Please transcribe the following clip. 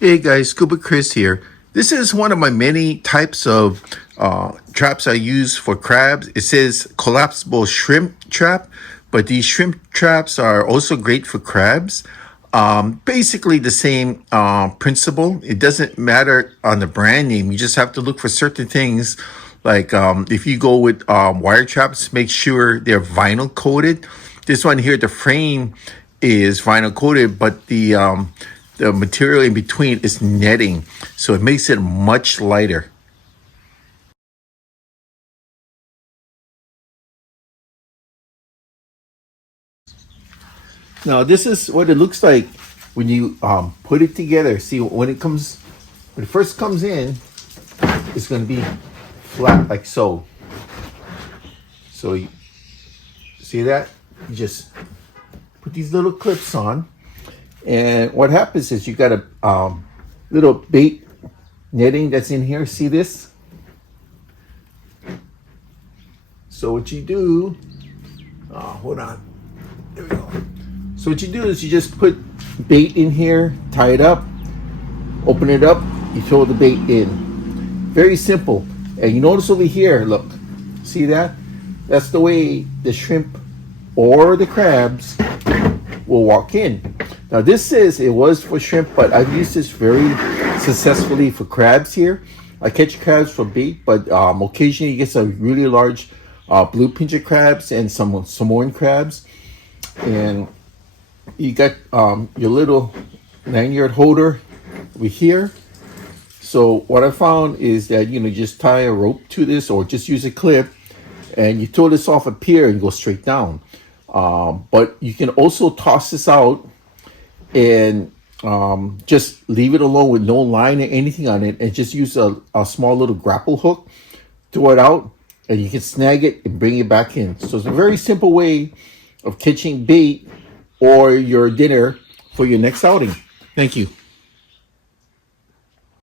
Hey guys, Scuba Chris here. This is one of my many types of traps I use for crabs. It says collapsible shrimp trap, but these shrimp traps are also great for crabs. Basically the same principle. It doesn't matter on the brand name. You just have to look for certain things. Like if you go with wire traps, make sure they're vinyl coated. This one here, the frame is vinyl coated, but the material in between is netting, so it makes it much lighter. Now this is what it looks like when you put it together. See, when it first comes in, it's going to be flat like so. So you see that? You just put these little clips on, and what happens is you got a little bait netting that's in here. See this? So what you do, hold on, there we go. So what you do is you just put bait in here, tie it up, open it up, you throw the bait in. Very simple. And you notice over here, look, see that? That's the way the shrimp or the crabs will walk in. Now this says it was for shrimp, but I've used this very successfully for crabs here. I catch crabs for bait, but occasionally you get some really large blue pincher crabs and some Samoan crabs. And you got your little lanyard holder over here. So what I found is that, just tie a rope to this or just use a clip and you throw this off a pier and go straight down. But you can also toss this out and just leave it alone with no line or anything on it and just use a small little grapple hook, throw it out, and you can snag it and bring it back in. So it's a very simple way of catching bait or your dinner for your next outing. Thank you.